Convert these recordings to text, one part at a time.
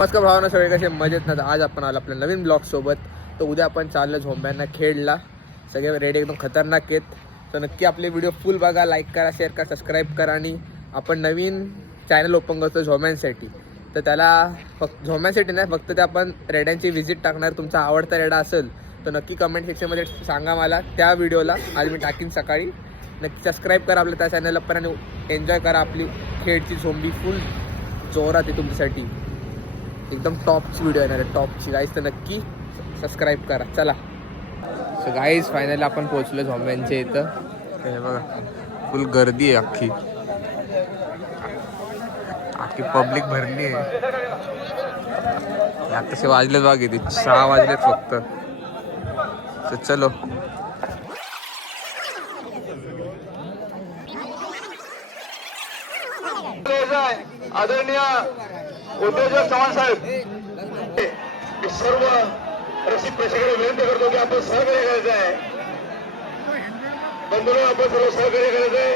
नमस्कार भावना, सगळे कसे मजेत ना. आज आपण आलो आपल्या नवीन ब्लॉग सोबत. तर उद्या आपण चाललो झोंब्यांना खेळला. सगळे रेडी एकदम खतरनाक आहेत. तर नक्की आपले व्हिडिओ फुल बघा, लाईक करा, शेअर करा, सबस्क्राईब करा. आणि आपण नवीन चॅनल ओपन करतो झोम्यांसाठी. तर त्याला फक्त झोम्यांसाठी नाही, फक्त ते आपण रेड्यांची व्हिजिट टाकणार. तुमचा आवडता रेडा असेल तर नक्की कमेंट सेक्शनमध्ये सांगा मला. त्या व्हिडिओला आज मी टाकीन सकाळी. नक्की सबस्क्राईब करा आपल्या त्या चॅनलला पण आणि एन्जॉय करा आपली खेळची झोंबी. फुल जोरात आहे तुमच्यासाठी. एकदम टॉपची व्हिडिओ येणार आहे, टॉपची गाईज. तर नक्की सबस्क्राईब करा. चला. सो गाईज फायनली आपण पोहोचलो झोंब्यांच्या इथं. हे बघा फुल गर्दी आहे, अख्खी पब्लिक भरली आहे. आताशे वाजलेत बघा, किती 6 वाजलेत फक्त. तर चलो. आदरणीय उद्योजक चव्हाण साहेब, सर्व रसिक प्रेक्षकांना विनंती करतो की आपण सहकार्य करायचं आहे. बंधूंनो, आपण सर्व सहकार्य करायचं आहे.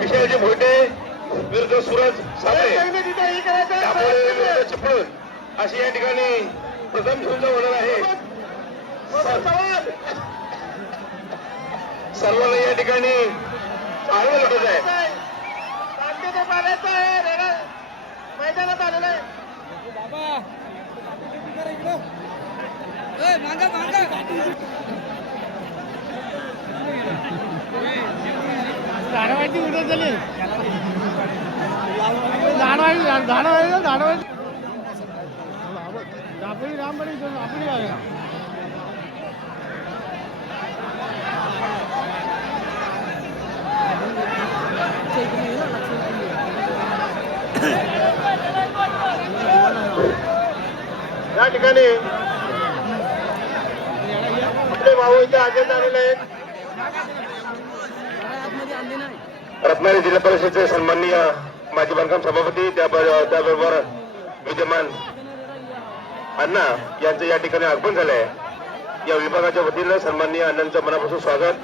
विषयाचे भोटे विरुद्ध सूरज साबळे, त्यामुळे चिपळूण अशी या ठिकाणी प्रथम झुंज होणार आहे. सर्वांना या ठिकाणी आनंद लुटत आहे. मैदानात आलेलं आहे. झाडावायची उडत झाली. झाडावायची आपली रामबडी आपली या ठिकाणी आपले भाऊ इथे आदेश आलेले आहेत. रत्नागिरी जिल्हा परिषदेचे सन्माननीय माजी बांधकाम सभापती, त्याबरोबर विद्यमान अण्णा यांचं या ठिकाणी आगमन झालं आहे. या विभागाच्या वतीनं सन्माननीय अण्णांचं मनापासून स्वागत.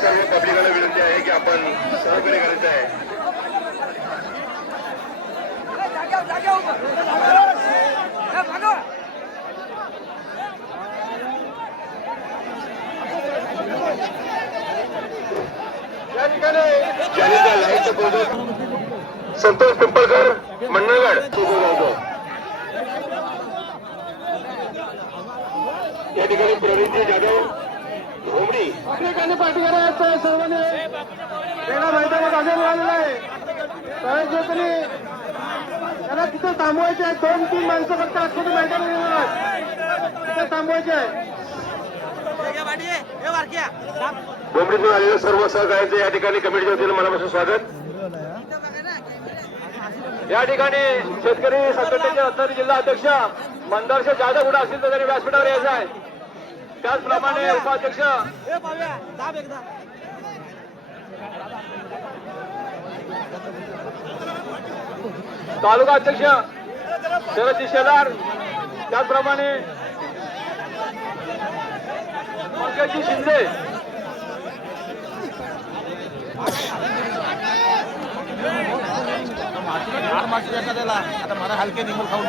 सर्व पब्लिकांना विनंती आहे की आपण सहकार्य करायचं आहे. या ठिकाणी लाईटचं प्रोजेक्ट संतोष पिंपळकर मंडळगड या ठिकाणी प्रणिती जाधव घोमडी ठिकाणी पाठी करायचं. सर्वांनी त्याला मैदानात हजर राहिलेला आहे. त्याला तिथे थांबवायचे आहे. 2-3 माणसं फक्त आतमध्ये मैदान तिथे थांबवायचे आहे. घोमडीतून आलेल्या सर्व सहकार्याचं या ठिकाणी कमिटीच्या वतीनं मनापासून स्वागत. या ठिकाणी शेतकरी संघटनेचे रत्नागिरी जिल्हा अध्यक्ष मंदारशे जाधव कुठे असतील तर त्यांनी व्यासपीठावर यायचं आहे. त्याचप्रमाणे उपाध्यक्ष तालुका अध्यक्ष शरदजी शेलार, त्याचप्रमाणे पंकजी शिंदे, एखाद्याला आता मला हलके निघून खाऊन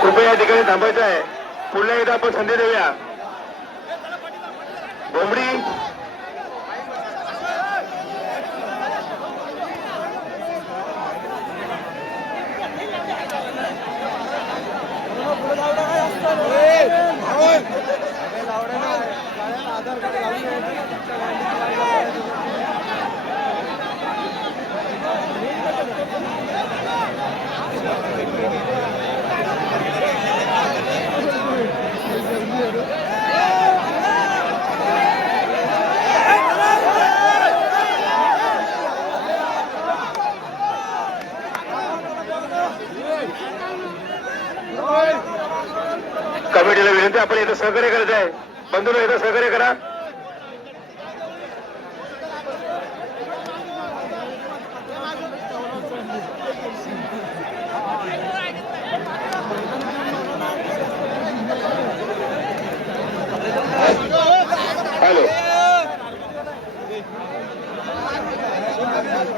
कृपया या ठिकाणी थांबायचं आहे. पुन्हा एकदा आपण संधी देऊया. भोमडी कमिटीला विनंती, आपण इथं सहकार्य करायचं आहे. बंधूंनो, इथं सहकार्य करा. हॅलो,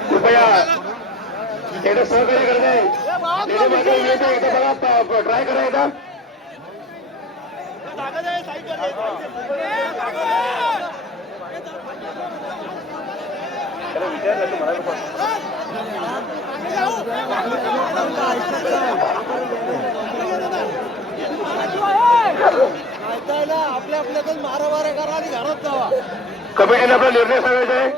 कृपया इथं सहकार्य करायचं आहे. इथं बघा, ट्राय करा एकदा. आपल्या आपल्यातच मारामाऱ्या करा आणि घरात जावा. कमिटीने आपला निर्णय सांगायचा आहे.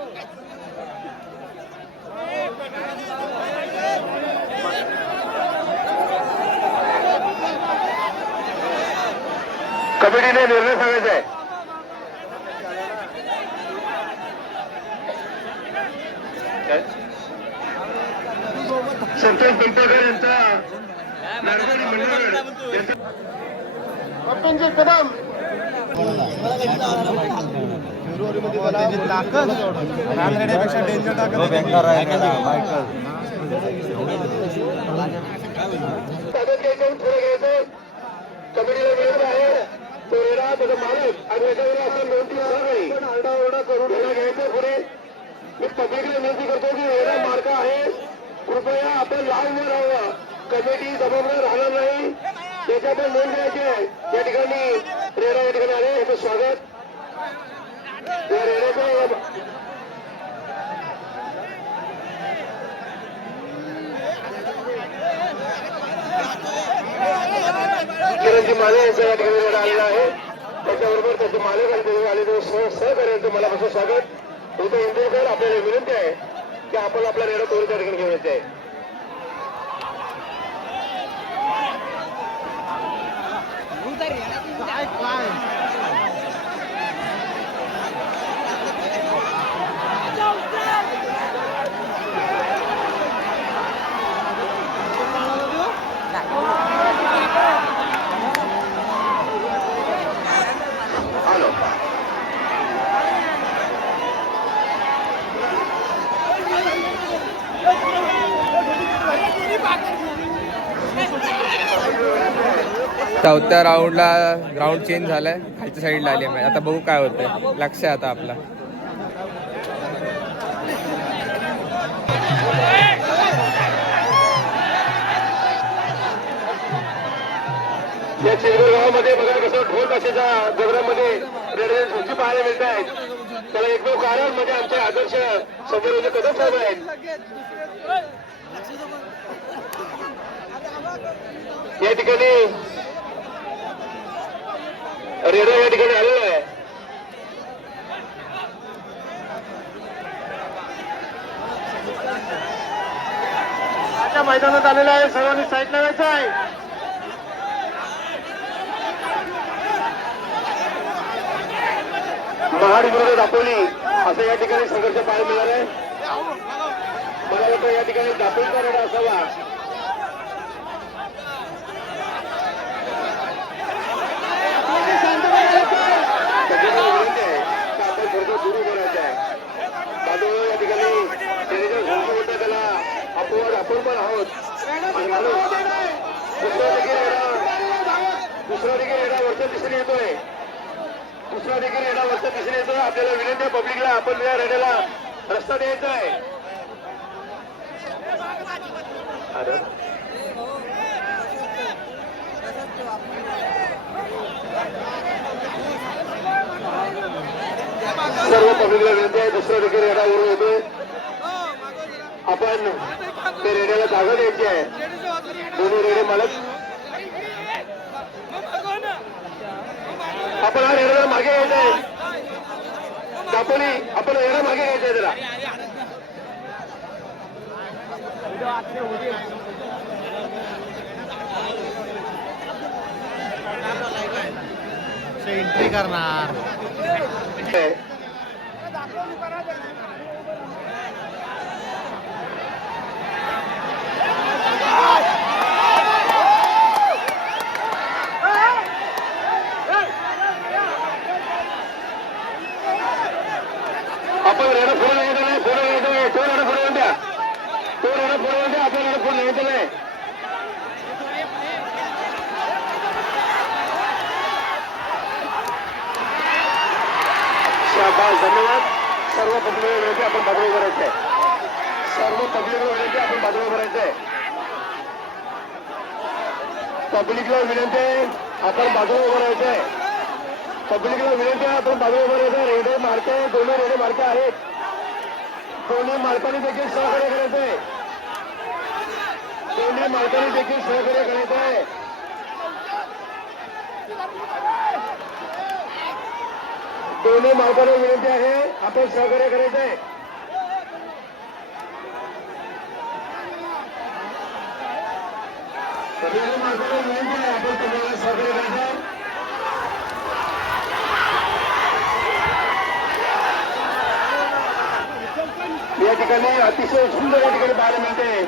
कमिटीने निर्णय सांगायचा आहे. संतोष पिंपळकर यांचा नागरिक मंडळ यांचा कपिलजी कदम रानगड्यापेक्षा डेंजर ताकद घ्यायचं, थोडं घ्यायचं. कमिटीला वेळ आहे. तो रेडा त्याचा मालक आणि याच्यावर आपण नोंदी नाही आरडाओरडा करून याला घ्यायचं पुढे. मी पब्लिकला विनंती करतो की रेडा मार्ग आहे, कृपया आपण लाईन वर राहावं. कमिटी जबाबदार राहणार नाही, त्याच्या पण नोंद घ्यायची आहे. या ठिकाणी रेडा या ठिकाणी आले, याचं स्वागत. या रेड्याचं किरणजी माले यांचा या ठिकाणी रेडा आलेला आहे. त्याच्याबरोबर त्याचे मालक आणि ते आलेले सहकार्यांचं मनापासून स्वागत. इथे इंदोरकर, आपल्याला विनंती आहे की आपण आपला रेडा तोडून त्या ठिकाणी घेऊन यायचे आहे. चौथ्या राऊंडला ग्राउंड चेंज झालाय, खालच्या साईडला आली आहे. आता बघू काय होतंय. लक्ष आहे आता आपला. या चिंचवड गावामध्ये बघा कसं ढोल ताशाच्या गजरामध्ये रेल्वे झुंची पाहायला मिळत आहेत. त्याला एकमेव कारण म्हणजे आमचे आदर्श संजय कदम साहेब आहेत. या ठिकाणी रेल्वे या ठिकाणी आलेला आहे. आता मैदानात आलेला आहे. सर्वांनी साईड लावायचं आहे. महाड विरोधात दापोली असं या ठिकाणी संघर्ष पाहायला मिळाला आहे. मला वाटतं या ठिकाणी दापोलीचा रेडा असावा. आपण खर्च सुरू करायचा आहे. बाजूला या ठिकाणी ट्रेनिंग झोंकी होता त्याला अपवाद आपण पण आहोत. दुसरा देखील रेडा वरच्या दिशेने येतोय. दुसरा देखील रेडा वरच्या दिशेने येतोय. आपल्याला विनंती आहे पब्लिकला आपण या रेड्याला रस्ता द्यायचा आहे. सर्व पब्लिकला विनंती आहे. दुसरा देखील रेडा वरून येतोय. आपण त्या रेड्याला जागा द्यायची आहे. दोन्ही रेडे मालक आपण हा रेडा मागे घ्यायचा आहे. दापोली आपण रेडा मागे घ्यायचा आहे त्याला. एंट्री करणार आपण रेडा फोन यायचा नाही. फोन यायचा नाही. तो रेडा फोन द्या. तो रेडा फोन द्या. आपल्या रेडा फोन यायचा नाही. धन्यवाद. सर्व पब्लिकला विनंती आपण बाजूला उभं राहायचं आहे. सर्व पब्लिकला विनंती आपण बाजूला उभं राहायचं आहे. पब्लिकला विनंती आहे आपण बाजूला उभं राहायचं आहे. पब्लिकला विनंती आहे आपण बाजूला उभं राहायचं आहे. रेडे मार्के दोन्ही रेडे मार्के आहेत. दोन्ही मालकांनी देखील सहकार्य करायचं आहे. दोन्ही मालकांनी देखील सहकार्य करायचं आहे. दोन्ही मालकांना विनंती आहे आपण सहकार्य करायचं आहे. दोन्ही मालकांना विनंती आहे आपण तुम्हाला सहकार्य करायचं आहे. या ठिकाणी अतिशय सुंदर या ठिकाणी पाहायला मिळते.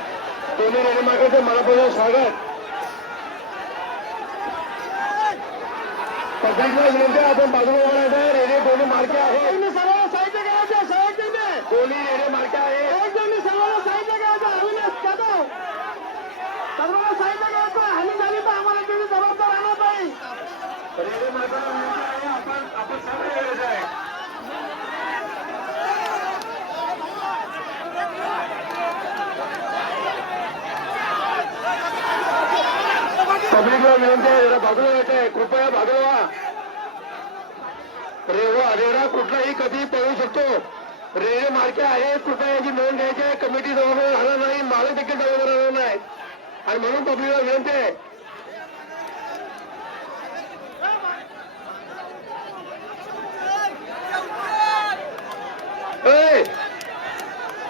दोन्ही रेल्वे मार्गाचे मनापासून स्वागत. पब्लिकला विनंती आहे आपण बाजूला उभं आहे. रेल्वे दोन्ही मार्के आहेत. सर्वांना साहित्य करायचं. साहित्य दोन्ही रेल्वे मार्के आहेत. सर्वांना साहित्य करायचं. अविनाश जाधव सर्वांना साहित्य करायचं. हानी झाली तर आम्हाला त्याची जबाबदार राहणार नाही. रेल्वे मार्गाला विनंती आहे आपण सहकार्य करायचं आहे. पब्लिकला विनंती आहे बाजूला यायचं आहे. कृपया बाजूला व्हा. रेडा कुठलाही कधी पळू शकतो. रेल्वे मार्के आहेत. कृपया याची नोंद घ्यायची आहे. कमिटी जबाबदार राहणार नाही. मालक देखील जबाबदार राहणार नाही. आणि म्हणून पब्लिकला विनंती आहे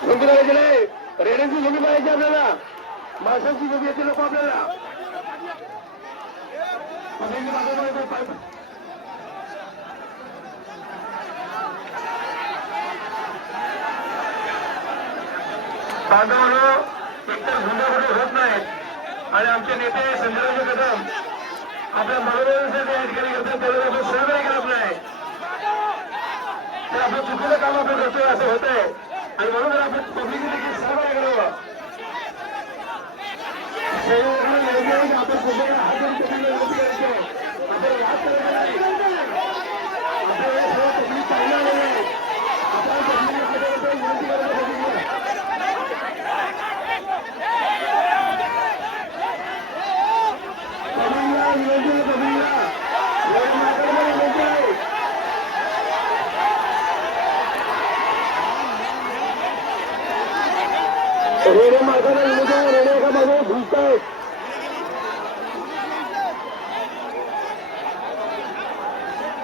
झोंबी लावायची नाही. रेड्यांची झोंबी लावायची आपल्याला. माणसांची झोंबी येते नको आपल्याला. बांधवांनो एकतर झुंजामध्ये होत नाहीत आणि आमचे नेते संजय कदम आपल्या मनोरंजनासाठी या ठिकाणी करतात. त्याला आपण सहकार्य करत नाही. ते आपलं चुकीचं काम आपण करतोय असं होतंय. आणि म्हणून आपण पब्लिक देखील सहकार्य करावं.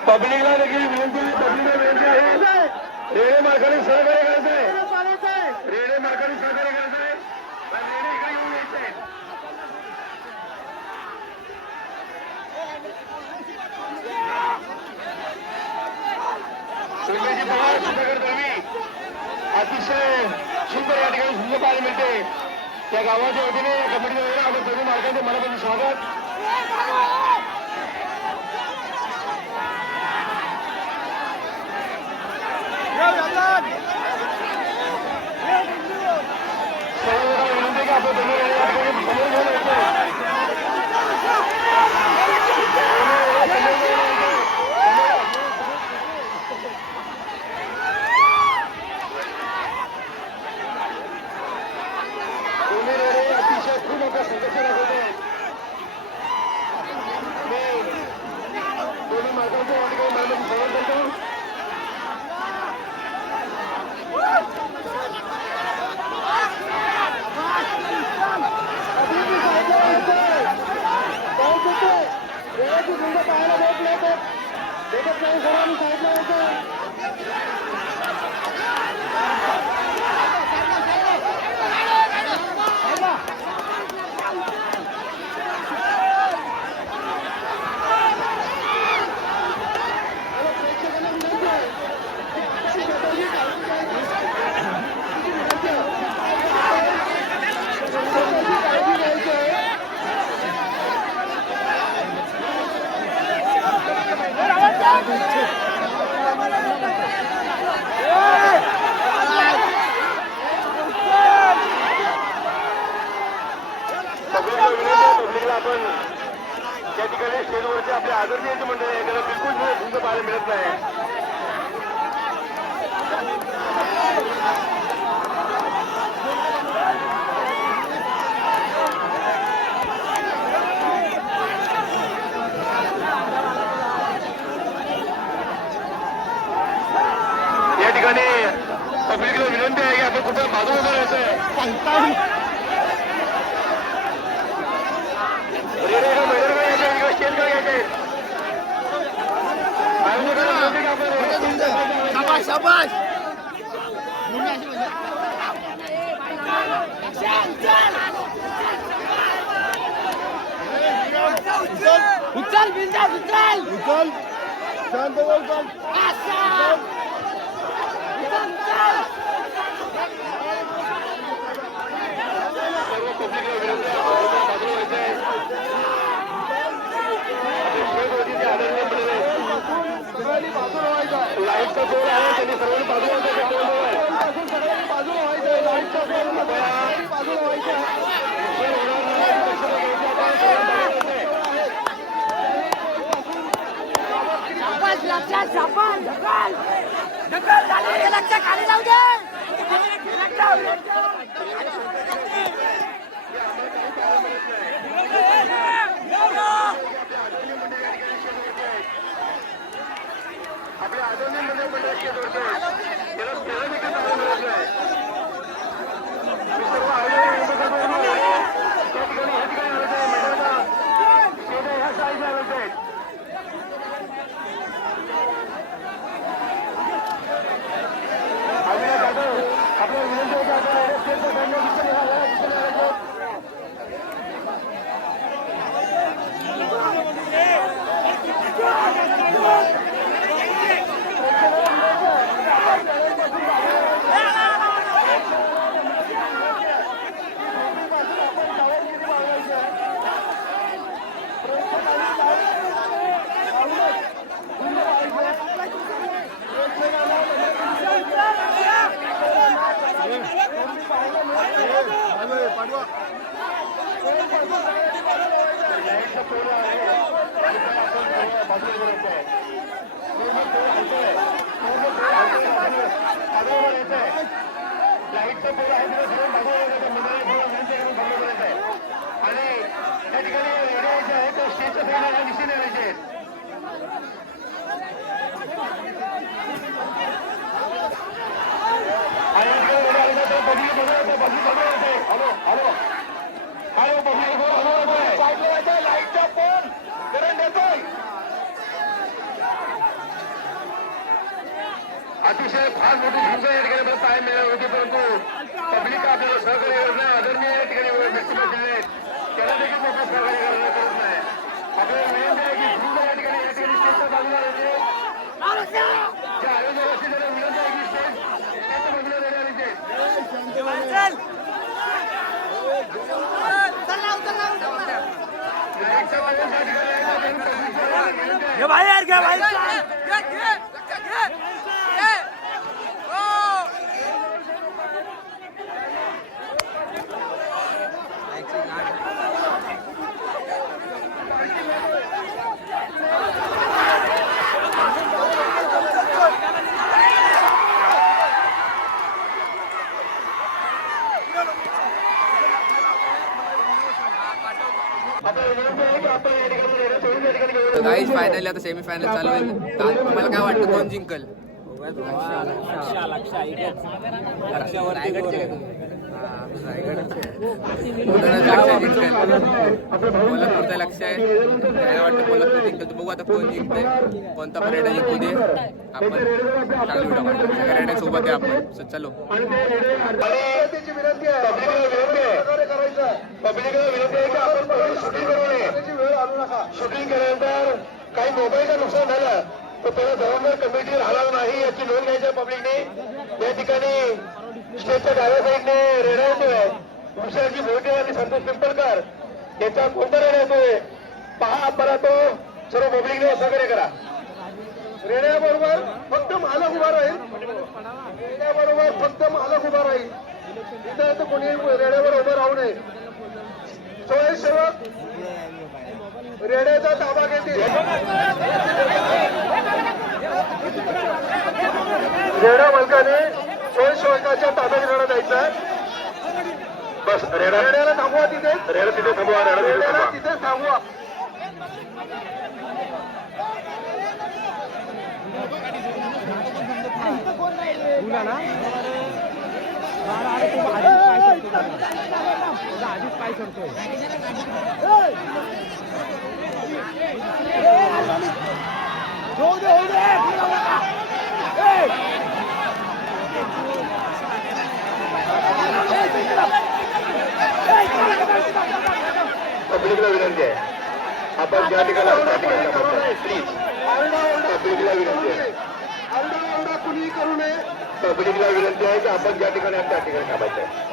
पब्लिकला देखील विनंती आहे रेडे मार्गाने सहकार्य करायचं आहे रेडे मार्गाने सहकार्य करायचं आहे रेडे इकडे येऊन यायचं आहे सोमेजी पवार सुधाकर दळवी अतिशय सुंदर या ठिकाणी सुंदर पाहायला मिळते त्या गावाच्या वतीने या कमिटीच्या वतीने आपण दोन्ही मार्गाचे मनापासून स्वागत विनंती की आपण दोन्ही या ठिकाणी समोर घेऊन यायचं अतिशय खूप मोठा संघर्ष दाखवते मी दोन्ही मार्गांचं या ठिकाणी मनापासून स्वागत करतो पाहायला भेटले भेटत नाही सर्वांनी साईडला यायचं आपण त्या ठिकाणी स्टेजवरचे आपले आदरणीय मंडळी आहे त्याला बिलकुल झुंज पाहायला मिळत नाही या ठिकाणी पब्लिकला विनंती आहे की आपण कुठं बाजूला उभं राहायचं शाबाश उचल बिंदास उचल उचल शांत बोल सर्व पब्लिकला विनंती लाईटचा जोर आहे त्यांनी सर्वांनी बाजूला व्हायचं लाईटचा जोर बाजूला व्हायचं खाली लावू दे आपल्या आदरणीय मंडळाचे जोडते त्याला देखील चांगलं मिळत नाही सर्व आयोजन त्या ठिकाणी ह्या ठिकाणी आलं आहे मंडळाचा ह्या साईडला आलं आहे आपल्या विनंती होती आपण स्टेजचा बँड दिसत पोल आहे आणि काय आपण सर्व बाजूला करायचं आहे. पूर्ण पोल हलतोय, पूर्ण पोल हलतोय, बाजूला यायचं आहे. लाईटचं पोल आहे तिथे सर्व बाजूला यायचं, मंडळी पोल यांच्या करून बाजूला करायचं आहे. आणि त्या ठिकाणी रेडिओ जे आहे तो स्टेजच्या साईडला दिशेने यायचे आहेत. आणि public hello hello hello public लाईटचा पोल करंट येतोय. अतिशय फार मोठी झुंज या ठिकाणी मला पाहायला मिळाली होती, परंतु पब्लिक आपल्याला सहकार्य करत नाही. आदरणीय या ठिकाणी व्यक्ती बसलेले आहेत, त्याला देखील मोठं सहकार्य करायला करत नाही. आपल्याला विनंती आहे की झुंज या ठिकाणी स्टेजच्या बाजूला येते. ज्या आयोजक असतील त्यांना विनंती आहे की स्टेजच्या बाजूला देण्यात येते. घे बाहेर घे बाहेर गाईज फायनली आता सेमी फायनल चालू आहे. तुम्हाला काय वाटतं कोण जिंकल? कोल्हापूरचं लक्ष आहे. काय वाटतं कोल्हापूर जिंकल? तर बघू आता कोण जिंकतंय, कोणता पर्यटन जिंकू दे. आपण रेड्या सोबत आहे आपण. चलो पब्लिकला विनंती आहे की आपण शूटिंग करू नये. शूटिंग केल्यानंतर काही मोबाईलचं नुकसान झालं तर त्याला जबाबदार कमिटी राहणार नाही याची नोंद घ्यायची पब्लिकने. या ठिकाणी स्टेजच्या डाव्या साईडने रेडा येतोय, दुसऱ्याची मोठे आणि संतोष पिंपळकर याचा कोणता रेडा येतोय पहा. बरा तो सर्व पब्लिकने सहकार्य करा. रेड्याबरोबर फक्त मालक उभा राहील, रेड्याबरोबर फक्त मालक उभा राहील. इथं तर कोणी रेड्यावर उभं राहू नये. स्वयंसेवक रेड्याचा ताबा घेतील. रेडा मालकाने स्वयंसेवकाच्या ताब्यात रेडा द्यायचा. बस रेड्याला थांबवा तिथे, रेडा तिथे थांबवा, रेड्याला तिथे थांबवा. आधीच काय करतोय पब्लिकला विनंती आहे आपण ज्या ठिकाणी प्लीज पब्लिकला विनंती आहे. आरडा कुणीही करू नये. पब्लिकला विनंती आहे की आपण ज्या ठिकाणी त्या ठिकाणी थांबायचं आहे.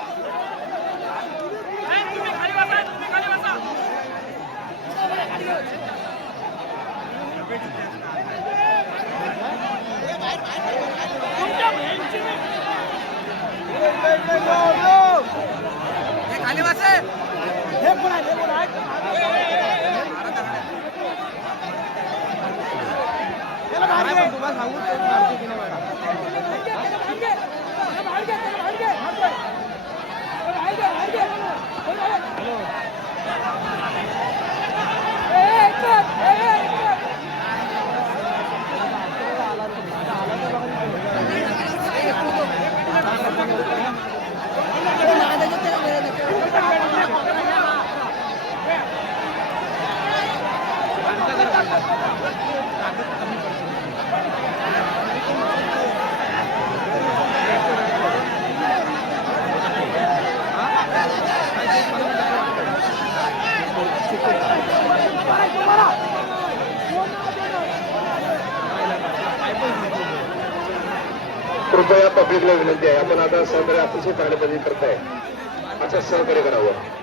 खाली बसे. कृपया पब्लिकला विनंती आहे आपण आता सहकार्य अतिशय चांगल्या पद्धतीने करताय, असं सहकार्य करावं.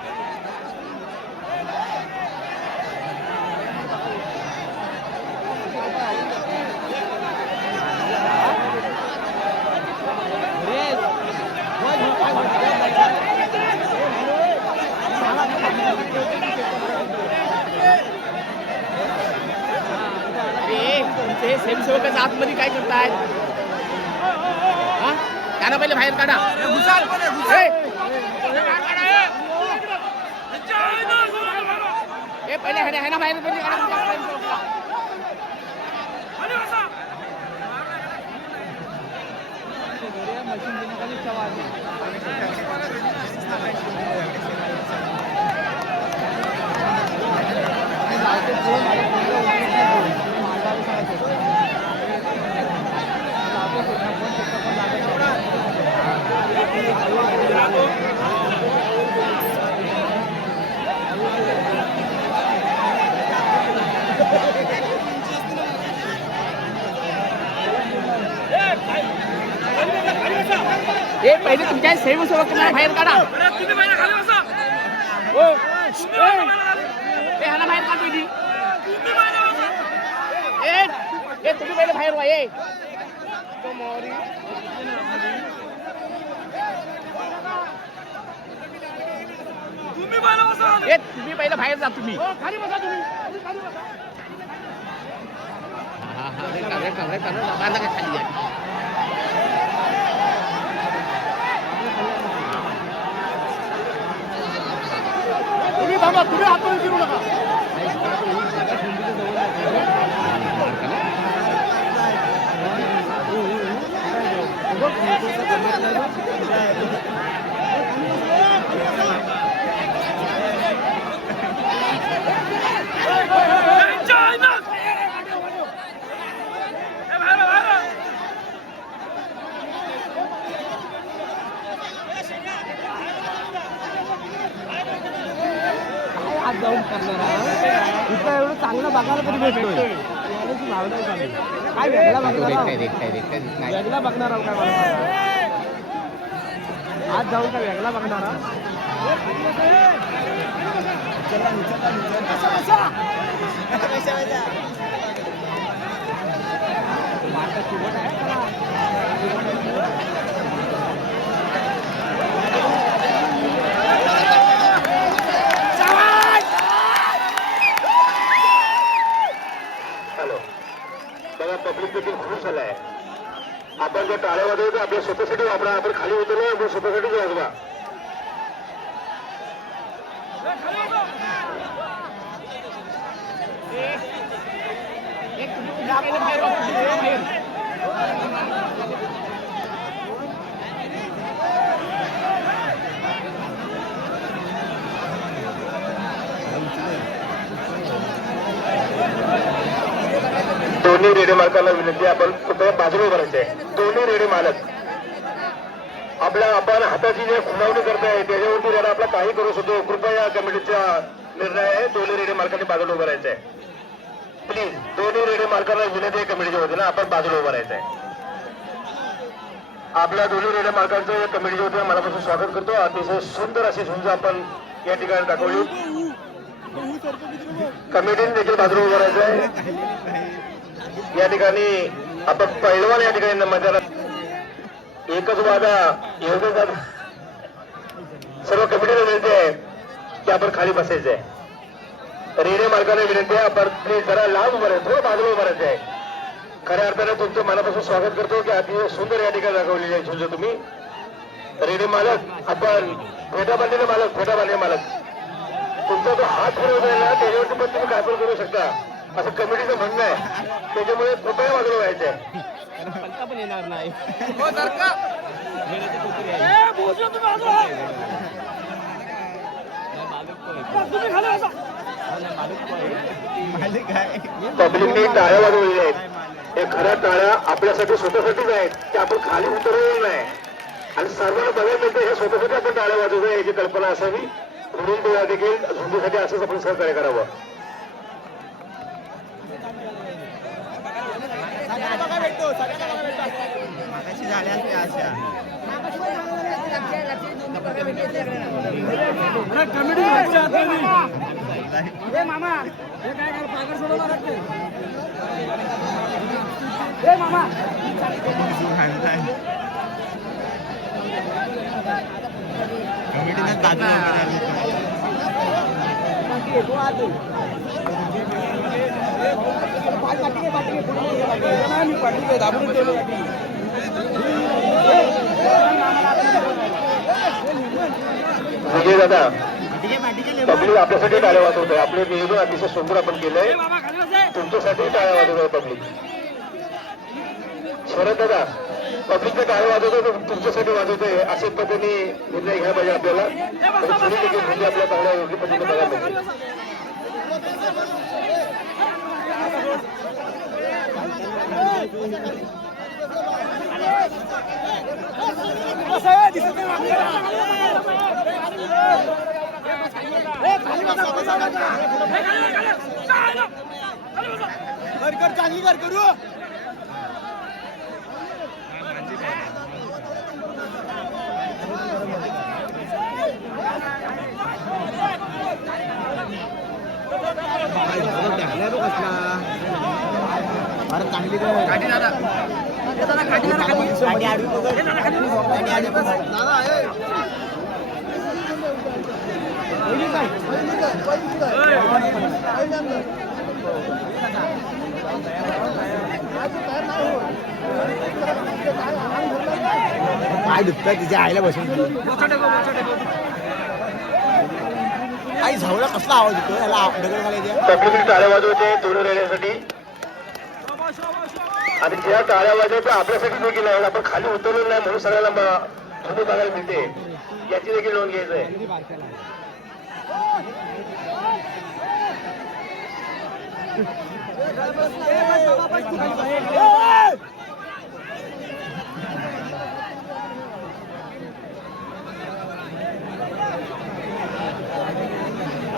हे स्वयंसेवकाच्या आतमध्ये काय करतायत? हा? त्यांना पहिले बाहेर काढा. हे! हे पहिले ह्याना बाहेर पहिले काढा. हे पहिले तुमच्या स्वयंसेवकांना बाहेर काढा. हो. हे ह्याला बाहेर काढ पहिली. हे तुम्ही पहिले बाहेर व्हा. हे तुम्ही पहिले बाहेर जा. तुम्ही खाली बसा. खाली या. तुम्ही थांबा, तुम्ही हातून फिरू नका. जाऊन करणार इथं एवढं चांगलं बघायला तरी भेटतोय. काय वेगळा बघणार वेगळा बघणार आहोत काय मला आज जाऊन काय वेगळा बघणार पब्लिक देखील खुश झालाय. आपण जर टाळ्या वाजवतो आपल्या स्वतःसाठी वापरा. आपण खाली उतरलो आपण स्वतःसाठीच वाजवा. दोन्ही रेडे मालकांना विनंती आपण कृपया बाजूला उभारायचे. दोन्ही रेडे मालक आपण हाताची जे खुणावणी करताय त्याच्यावरती रेडा आपला काही करू शकतो. कृपया कमिटीचा निर्णय आहे. दोन्ही रेडे मालकांनी बाजूला उभारायचं आहे. प्लीज दोन्ही रेडे मालकांना विनंती आहे कमिटीच्या वतीनं आपण बाजूला उभारायचं आहे. आपल्या दोन्ही रेडे मालकांचं कमिटीच्या वतीनं मनापासून स्वागत करतो. अतिशय सुंदर अशी झुंज आपण या ठिकाणी दाखवली. कमिटीने देखील बाजूला उभारायचं आहे. या ठिकाणी आपण पहिलवान या ठिकाणी मैदानात एकच वादा एवढे सर्व कमिटीला विनंती आहे की आपण खाली बसायचं आहे. रेडे मालकांना विनंती आहे आपण प्लीज जरा लांब उभं राहायचं. थोडं बाजूला उभं राहायचं आहे. खऱ्या अर्थाने तुमचं मनापासून स्वागत करतो की अतिशय सुंदर या ठिकाणी दाखवलेली आहे झुंज तुम्ही. रेडे मालक आपण फेटा बांधलेले मालक तुमचा जो हात फिरवत आहे ना त्याच्यावरती पण तुम्ही काय पण करू शकता असं कमिटीचं म्हणणं आहे. त्याच्यामुळे कृपया बाजूला व्हायचं आहे. पण येणार नाही. पब्लिकने टाळ्या वाजवलेल्या आहेत. हे खऱ्या टाळ्या आपल्यासाठी स्वतःसाठीच आहेत की आपण खाली उतरलेलं नाही. आणि सर्वांना बघायला मिळते हे स्वतःसाठी आपण टाळ्या वाजवतो याची कल्पना असावी. म्हणून देखील झुंजीसाठी असंच आपण सहकार्य करावं. मामा हे काय पागल सोडवणार मामा विजय दादा पब्लिक आपल्यासाठी टाळ्या वाजवत आहे. आपले नियोजन अतिशय सुंदर आपण केलंय. तुमच्यासाठी टाळ्या वाजवत आहे पब्लिक. शरद दादा पब्लिकच्या टाळ्या वाजवतोय तुमच्यासाठी वाजवतोय अशा पद्धतीने निर्णय घ्यायला पाहिजे आपल्याला. चुरी देखील म्हणजे आपल्या चांगल्या योग्य पद्धतीने बघायला पाहिजे. चांगली कर करू अरे चांगली काठी दादा पाय दुखतात तिच्या आईला बसून आई झावळा कसला आवाज येतो याला दगड घालायचे पब्लिक टाळ्या वाजवते दोन्ही रेल्वेसाठी आणि ज्या टाळ्या वाजवत्या आपल्यासाठी देखील आहे. आपण खाली उतरलो नाही म्हणून सगळ्याला धुनी बघायला मिळते याची देखील नोंद घ्यायचं आहे.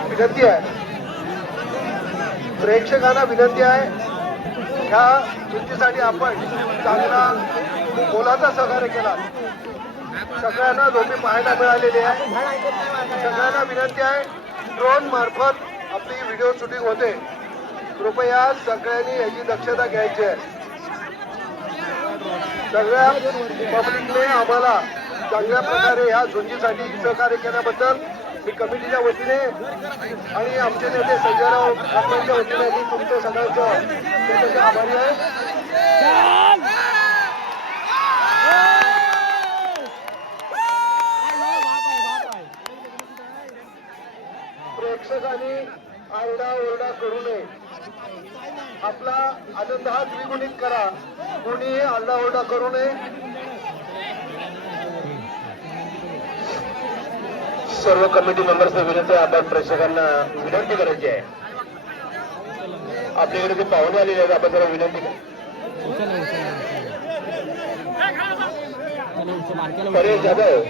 विनंती आहे प्रेक्षकांना विनंती आहे ह्या चुकीसाठी आपण चांगला मोलाचा सहकार्य केला. सगळ्यांना झोपी पाहायला मिळालेली आहे. सगळ्यांना विनंती आहे ड्रोन मार्फत आपली व्हिडिओ शूटिंग होते. कृपया सगळ्यांनी याची दक्षता घ्यायची आहे. सगळ्या पब्लिकने आम्हाला चांगल्या प्रकारे ह्या झुंजीसाठी सहकार्य केल्याबद्दल मी कमिटीच्या वतीने आणि आमचे नेते संजयराव काकांच्या वतीने मी तुमचं सगळ्यांचं त्याच्याचे आभारी आहे. प्रेक्षकांनी आरडाओरडा करू नये. आपला आनंद हा द्विगुणित करा. कोणीही आरडाओरडा करू नये. सर्व कमिटी मेंबर्सना विनंती आहे. आपण प्रेक्षकांना विनंती करायची आहे. आपल्याकडे जे पाहुणे आलेले आहेत आपण जरा विनंती परेश जाधव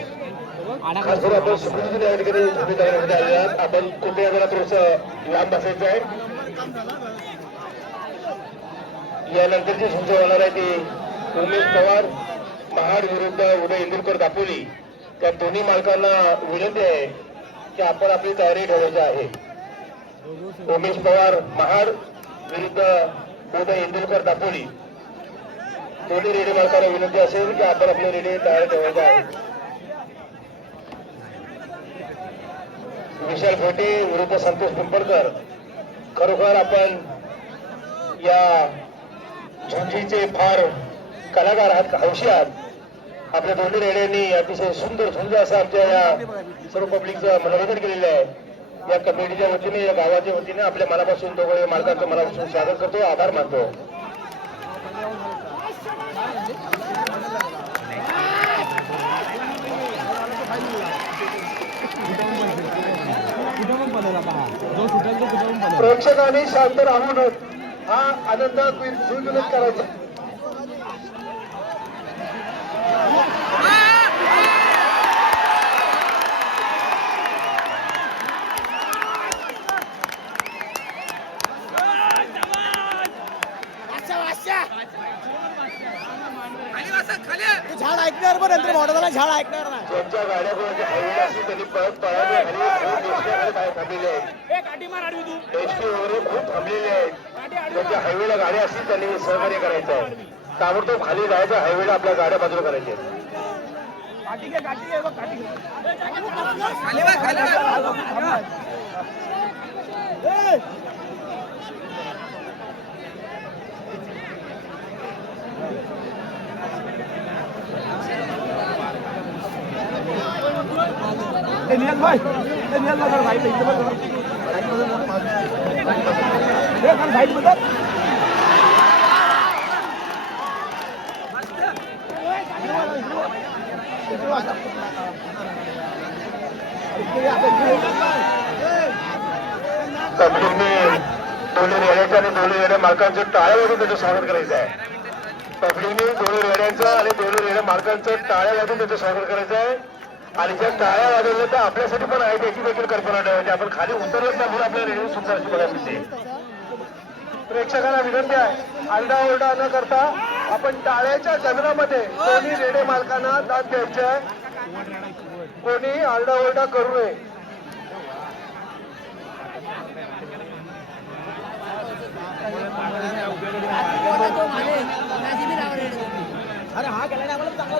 खास करून आपण सुखरूप या ठिकाणी झोपी करण्यासाठी आलेले आहात. आपण कुठे जरा थोडंसं लांब बसायचं आहे. यानंतरची सूचना होणार आहे ती उमेश पवार महाड विरुद्ध उदय इंदुरकर दापोली. त्या दोन्ही मालकांना विनंती आहे की आपण आपली तयारी ठेवायची आहे. उमेश पवार महाड विरुद्ध उदय इंदुरकर दापोली दोन्ही रेडी मालकांना विनंती असेल की आपण आपली रेडी तयार ठेवायची आहे. विशाल फोटे विरुद्ध संतोष पिंपळकर. खरोखर आपण या झुंजीचे फार कलाकार आहात, हौशी आहात. आपल्या दोन्ही रेड्यांनी अतिशय सुंदर सुंदर असं आमच्या या सर्व पब्लिकचं मनोरंजन केलेलं आहे. या कमिटीच्या वतीने या गावाच्या वतीने आपल्या मनापासून दोघे मालकांचं मनापासून स्वागत करतो, आभार मानतो. प्रेक्षकांनी शांत राहून हा आनंद द्विगुणित करायचा. झाड ऐकणार पण नंतर मोठा झाड ऐकणार नाही. ज्यांच्या गाड्या हायवे असतील त्यांनी परत पळाले बाहेर थांबलेले आहेत. एसटी वगैरे खूप थांबलेले आहेत. ज्यांच्या हायवेला गाड्या असतील त्यांनी सहकार्य करायचं आहे. ताबडतोब खाली जायचं, हायवेला आपल्या गाड्या बाजूला करायच्या आहेत. दोन्ही रेड्याचं आणि दोन्ही रेड्या मालकांचं टाळ्या वाजून त्याचं स्वागत करायचं आहे. पब्लिकने दोन्ही रेड्यांचं आणि दोन्ही रेड्या मालकांचं टाळ्या वाजून त्याचं स्वागत करायचं आहे. आणि ज्या टाळ्या वाजवल्या तर आपल्यासाठी पण आहे त्याची देखील कल्पना ठेवायची. आपण खाली उतरलंच नाही म्हणून आपल्या रेडिओ सुद्धा अशी बघायला मिळते. प्रेक्षकांना विनंती आहे, आरडाओरडा न करता आपण टाळ्याच्या गजरामध्ये दोन्ही रेडे मालकांना दाद द्यायचे आहे. कोणी आरडाओरडा करू नये. अरे हा केला आम्हाला चांगला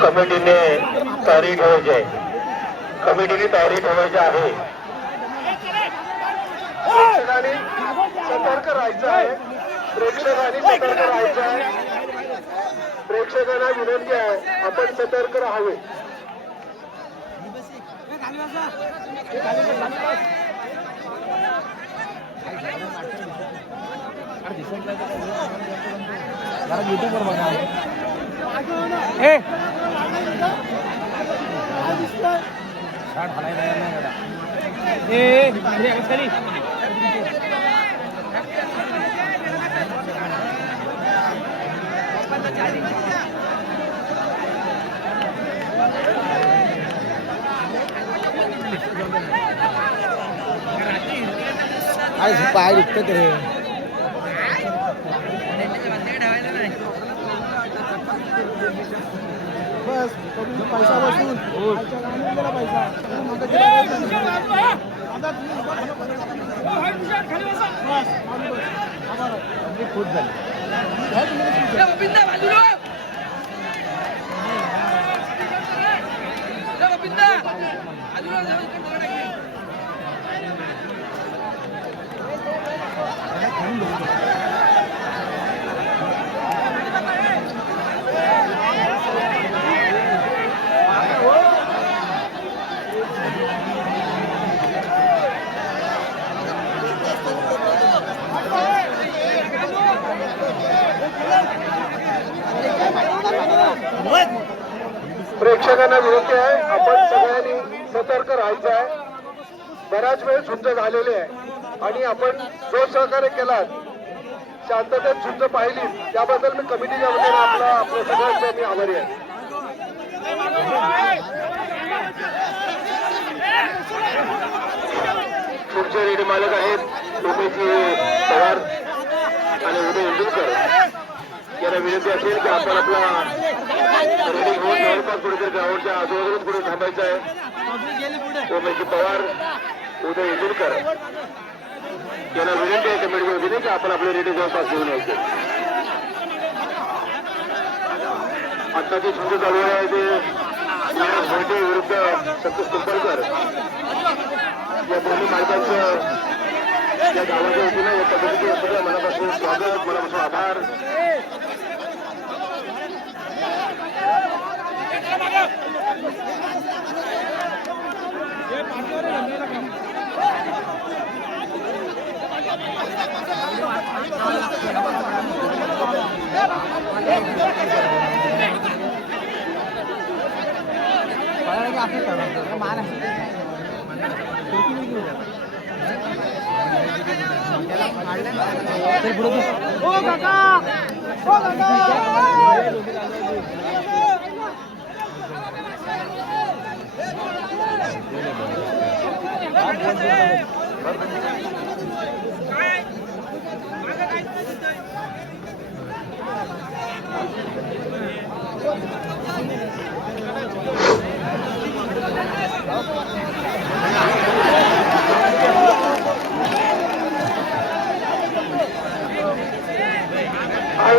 कमिटीने तयारी ठेवायची आहे. कमिटीने तयारी ठेवायची आहे. प्रेक्षकांनी सतर्क राहायचं आहे. प्रेक्षकांनी सतर्क राहायचं आहे. प्रेक्षकांना विनंती आहे, आपण सतर्क राहावे. युट्यूबवर बघा. पाय दुखत रे. बस पैसा बसून पैसा खुश प्रेक्षकांना विनंती आहे, आपण सगळ्यांनी सतर्क राहायचं आहे. बराच वेळ झुंज झालेली आहे आणि आपण जो सहकार्य केला, शांततेत झुंज पाहिली, त्याबद्दल मी कमिटीच्या वतीने आपल्या सगळ्यांचे मी आभारी आहे. पुढचे रेडी मालक आहेत उमेश पवार आणि उदय इंदुरकर. यांना विनंती असेल की आपण आपला रेडी घेऊन जवळपास कुठेतरी ग्राउंडच्या आजूबाजूलाच कुठे थांबायचं आहे. उमेश पवार, उदय इंदुरकर यांना विनंती आहे कमिटीच्या वतीने की आपण आपले रेडी जवळपास घेऊन यायचे. आत्ताची झुंज चालू आहे ते भोटे विरुद्ध संतोष कुंपळकर या दोन्ही मालकांचं या गावाच्या वतीनं या पद्धतीने मनापासून स्वागत, मनापासून आभार.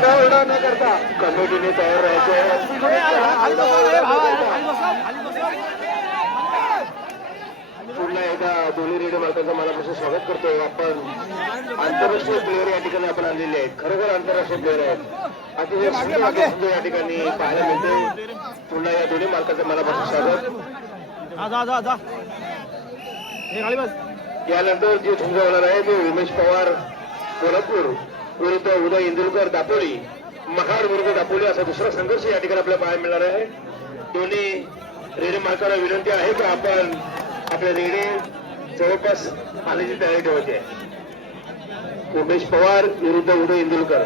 ओरडा न करता कमिटीने तयार राहायचं. पुन्हा एकदा दोन्ही रेडिओ मालकांचं मनापासून स्वागत करतो. आपण आंतरराष्ट्रीय प्लेअर या ठिकाणी आपण आणलेले आहेत. खरोखर आंतरराष्ट्रीय प्लेअर आहेत. अतिशय सुंदर या ठिकाणी पाहायला मिळते. पुन्हा या दोन्ही मालकांचं मनापासून स्वागत. यानंतर जे झुंज होणार आहे ते उमेश पवार कोल्हापूर विरुद्ध उदय इंदुलकर दापोली, महाड विरुद्ध दापोली असा दुसरा संघर्ष या ठिकाणी आपल्याला पाहायला मिळणार आहे. दोन्ही रेडे मालकांना विनंती आहे की आपण आपल्या रेडे जवळपास आण्याची तयारी ठेवायची आहे. उमेश पवार विरुद्ध उदय इंदुलकर.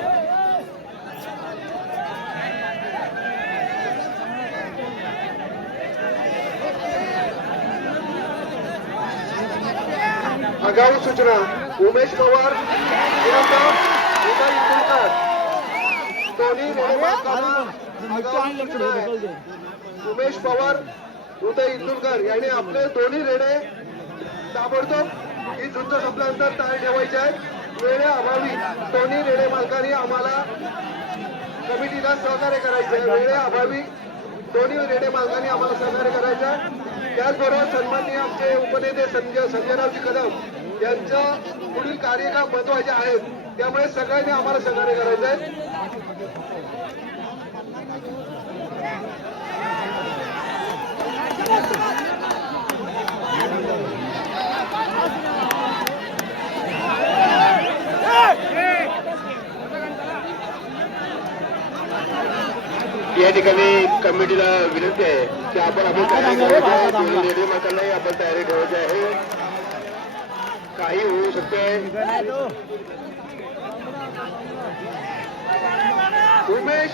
आगाऊ सूचना. उमेश पवार विरुद्ध उदय इंदुलकर. दोन्ही रेडे मालकांना आगाऊ सूचना आहे. उमेश पवार उदय इंदुलकर यांनी आपले दोन्ही रेडे ताबडतोब ही झुंज संपल्यानंतर तयार ठेवायचे आहेत. वेळे अभावी दोन्ही रेडे मालकांनी आम्हाला कमिटीला सहकार्य करायचे आहे. वेळे अभावी दोन्ही रेडे मालकांनी आम्हाला सहकार्य करायचं आहे. त्याचबरोबर सन्माननीय आमचे उपनेते संजयरावजी कदम यांचं पुढील कार्यक्रम महत्वाचे आहेत. त्यामुळे सगळ्यांनी आम्हाला सहकार्य करायचं आहे. या ठिकाणी कमिटीला विनंती आहे की आपण आपली तयारी ठेवायची आहे. दोन्ही रेडिओ मालकांनाही आपण तयारी ठेवायची आहे. काही होऊ शकते. उमेश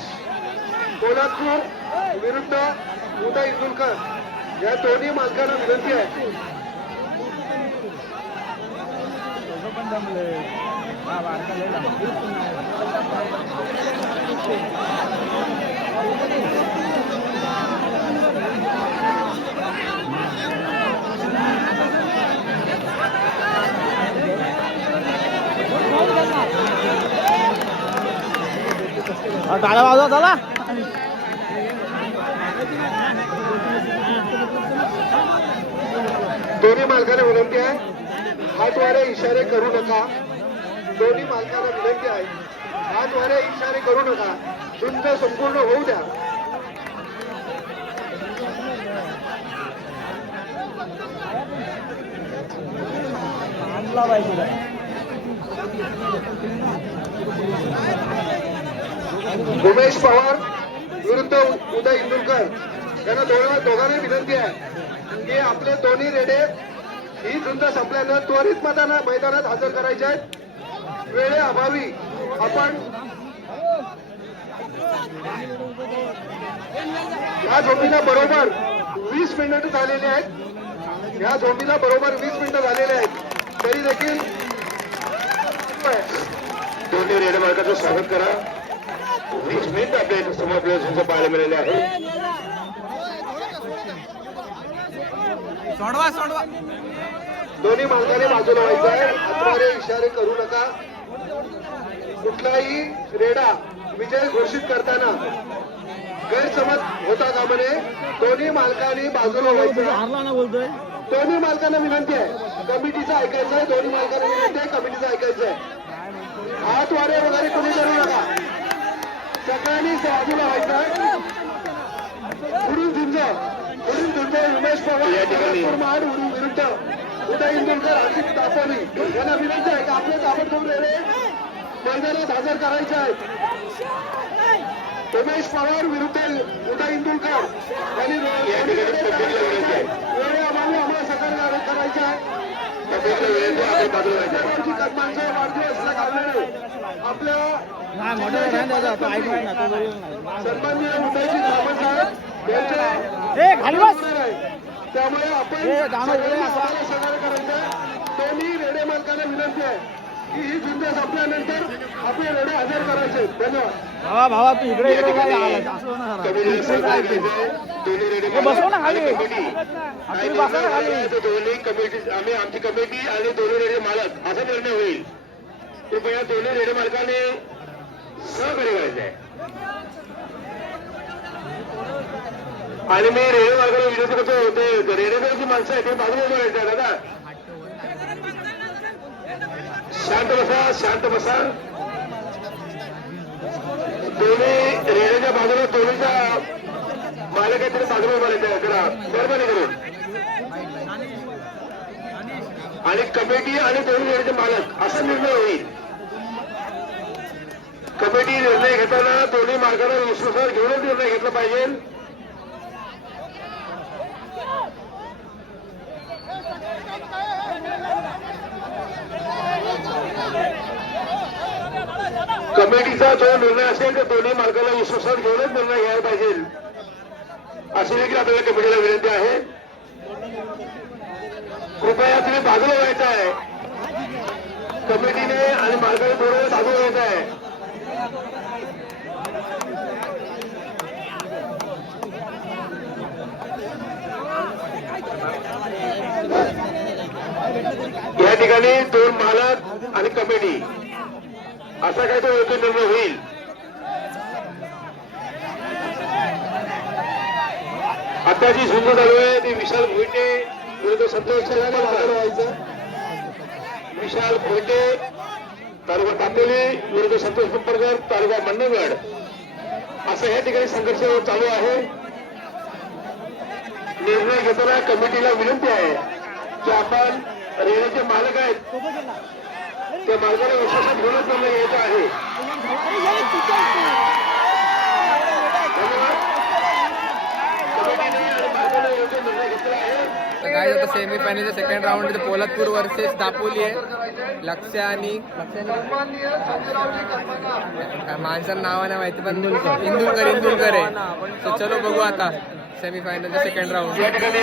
कोल्हापूर विरुद्ध उदय इंदुलकर या दोन्ही मालकांना विनंती आहे. टाळ्या वाजवा चला. दोन्ही मालकांना विनंती आहे. हातवारे इशारे करू नका. दोन्ही मालकांना विनंती आहे. हातवारे इशारे करू नका. झुंज संपूर्ण होऊ द्या. उमेश पवार विरुद्ध उदय इंदुलकर यांना दोघांना विनंती आहे की आपले दोन्ही रेडे ही झुंज संपल्यानं त्वरित मैदानात हजर करायचे आहेत. वेळे अभावी आपण या झोंबीला बरोबर 20 मिनिटं झालेली आहेत. या झोंबीला बरोबर 20 मिनिटं झालेली आहेत. तरी देखील दोन्ही रेडे मालकाचं स्वागत करा. 20 मिनिट आपल्या समोर आपल्याला झुंज पाहायला मिळाले आहे. दोन्ही मालकाने बाजूला व्हायचं आहे. हातवारे इशारे करू नका. कुठलाही रेडा विजय घोषित करताना गैरसमज होता कामा नये. दोन्ही मालकांनी बाजूला व्हायचं. दोन्ही मालकांना विनंती आहे. कमिटीचं ऐकायचं आहे. दोन्ही मालकांना विनंती आहे. कमिटीचं ऐकायचं आहे. हातवारे वगैरे कोणी करू नका. सगळ्यांनी बाजूला व्हायचं आहे. पुढील झुंज उमेश पवार या ठिकाणी महाड विरुद्ध उदय इंदुलकर आर्थिक दापोली यांना विनंती आहे की आपले ताबडतोब रेडे मैदानात हजर करायचे आहेत. उमेश पवार विरुद्ध उदय इंदुलकर यांनी वेळे अभावी आम्हाला सहकार्य करायचे आहे. कदमांचा वाढदिवस कारणाने आपल्या सन्माननीय उदयजी सामंत साहेब यांच्या त्यामुळे आपण सहकार्य करायचं. दोन्ही रेडे मालकांना विनंती आहे की ही झुंज संपल्यानंतर आपले रेडे हजर करायचे. धन्यवाद. भावा तू इकडे बसव ना खाली. दोन्ही कमिटी आम्ही आमची कमिटी आणि दोन्ही रेडे मालक असा निर्णय होईल. कृपया दोन्ही रेडे मालकाने सहकार्य करायचं आहे. आणि मी रेल्वे मार्गाला विनंती करतो ते रेल्वेची माणसं आहे ते बाजूला उभं राहायचं आहे दादा. शांत बसा, शांत बसा. दोन्ही रेल्वेच्या बाजूला दोन्हीच्या मालक आहे तरी बाजूला उभं राहायचं आहे. जरा मेहरबानी करून. आणि कमिटी आणि दोन्ही रेल्वेचे मालक असा निर्णय होईल. कमिटी निर्णय घेताना दोन्ही मार्गाला विश्वासावर घेऊनच निर्णय घेतला पाहिजे. कमिटीचा जो निर्णय असेल तो दोन्ही मार्गाला विश्वासात घेऊनच निर्णय घ्यायला पाहिजे अशी देखील आपल्याला कमिटीला विनंती आहे. कृपया तुम्ही बाजूला व्हायचं आहे. कमिटीने आणि मार्गाने थोडं बाजूला व्हायचं आहे. या ठिकाणी दोन मालक आणि कमिटी असा काय तो योग्य निर्णय होईल. आता जी झुंज चालू आहे ती विशाल भोईटे विरुद्ध संतोष व्हायचं. विशाल भोईटे तालुका तापोली विरुद्ध संतोष पिंपळकर तालुका मंडणगड असं या ठिकाणी संघर्ष चालू आहे. निर्णय घेताना कमिटीला विनंती आहे की आपण रेल्वेचे मालक आहेत त्या मार्गाला विश्वासात घेऊनच निर्णय घ्यायचा आहे. काय होतं सेमी फायनलच्या second round Poladpur versus Dapoli आहे. लक्ष आणि माणसाचं नाव नाही माहिती पण इंदुलकर आहे. तर चलो बघू आता सेमी फायनलचा सेकंड राऊंड. चलो या ठिकाणी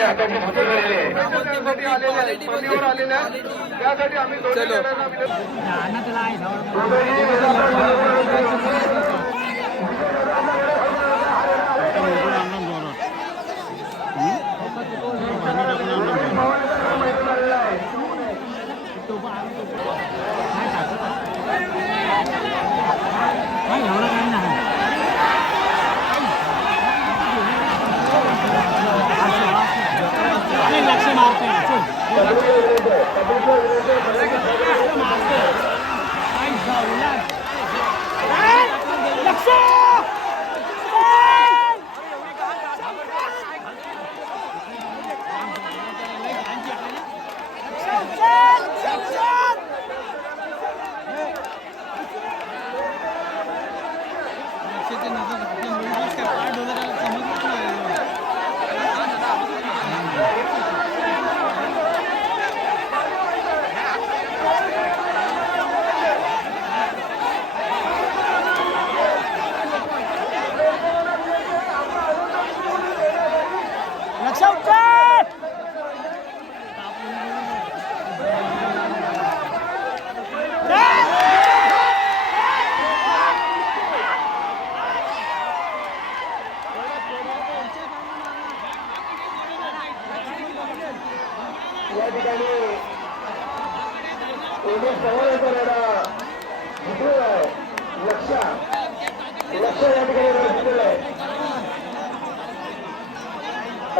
लक्ष या ठिकाणी जिंकलेला आहे.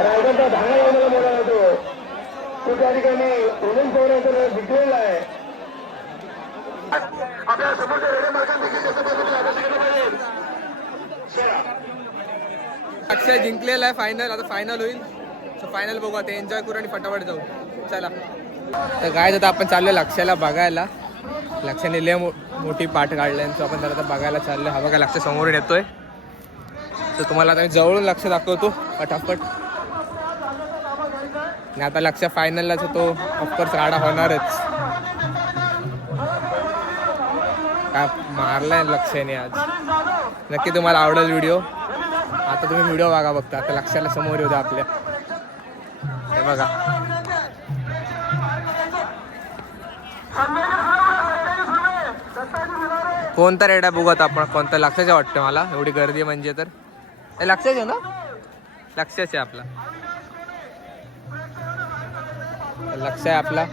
रायगडचा धागा लावण्याला बोलला जातो तो त्या ठिकाणी उमेश पवारांचा जिंकलेला आहे. आपल्या समोरच्या रेल्वे मार्गात देखील त्याचा अभ्यास केला पाहिजे. अक्षय जिंकलेला आहे फायनल. आता फायनल होईल. सो फायनल बघू आता. एन्जॉय करू आणि फटाफट जाऊ. चला तर काय आता आपण चाललोय लक्षाला बघायला. लक्षाने लय मोठी पाठ काढली सो आपण जरा बघायला चाललोय. हा बघा लक्ष समोरून येतोय. तर तुम्हाला आता मी जवळून लक्ष दाखवतो फटाफट. आणि आता लक्ष फायनललाच तो ऑफकोर्स राडा होणारच. काय मारलाय लक्षाने आज. नक्की तुम्हाला आवडेल व्हिडिओ. आता तुम्ही व्हिडिओ बघा बघता. आता लक्षाला समोर येऊ द्या आपल्या. हे बघा कोणता रेडा बघूत आपण. कोणता लक्षाच्या वाटतं मला. एवढी गर्दी म्हणजे तर लक्षाचे ना. लक्षाचे आपला लक्ष आहे आपला.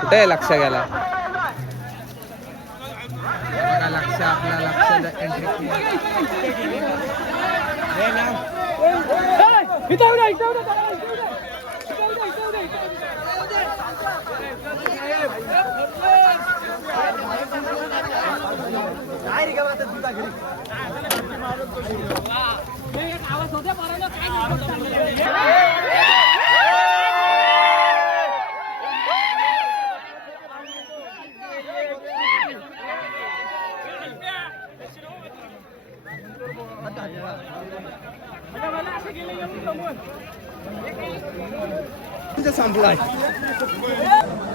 कुठे आहे लक्ष गेला. लक्ष आपला लक्ष एंट्री संपलाय.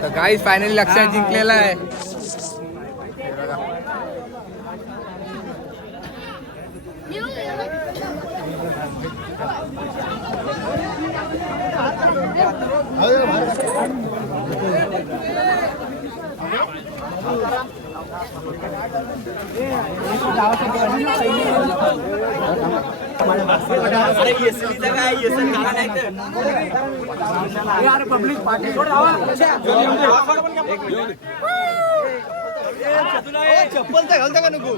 तर गाईज फायनली लक्षात जिंकलेला आहे. हे बघा. चप्पल तर घालता का नको.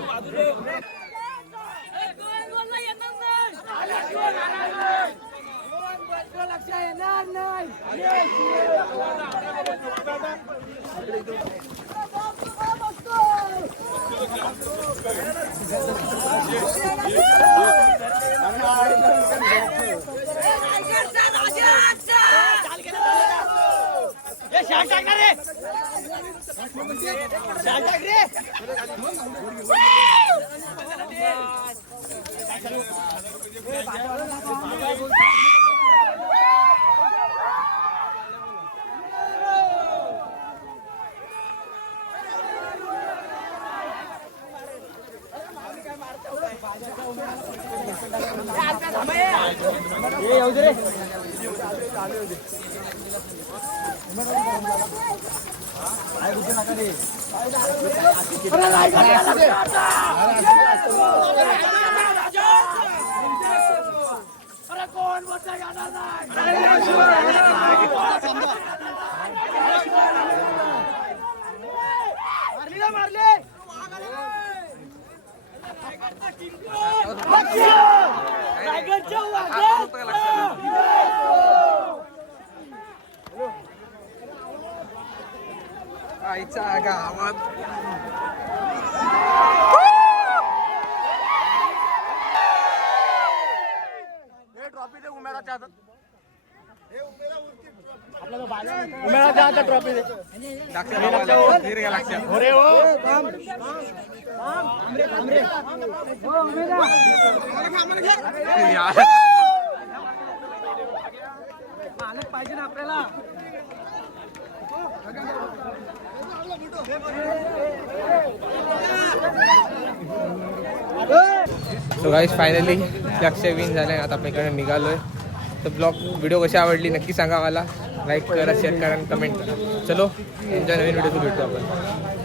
आईच्या गावात ट्रॉफी दे उमेराच्या हातात. उमेराच्या हातात ट्रॉफी दे. अरे हो पाहिजे ना आपल्याला. सो गाईज फायनली लक्ष विन झालं आहे. आता आपण इकडे निघालो आहे. तर ब्लॉग व्हिडिओ कशी आवडली नक्की सांगा मला. लाईक करा, शेअर करा आणि कमेंट करा. चलो एन्जॉय. नवीन व्हिडिओ भेटू आपण.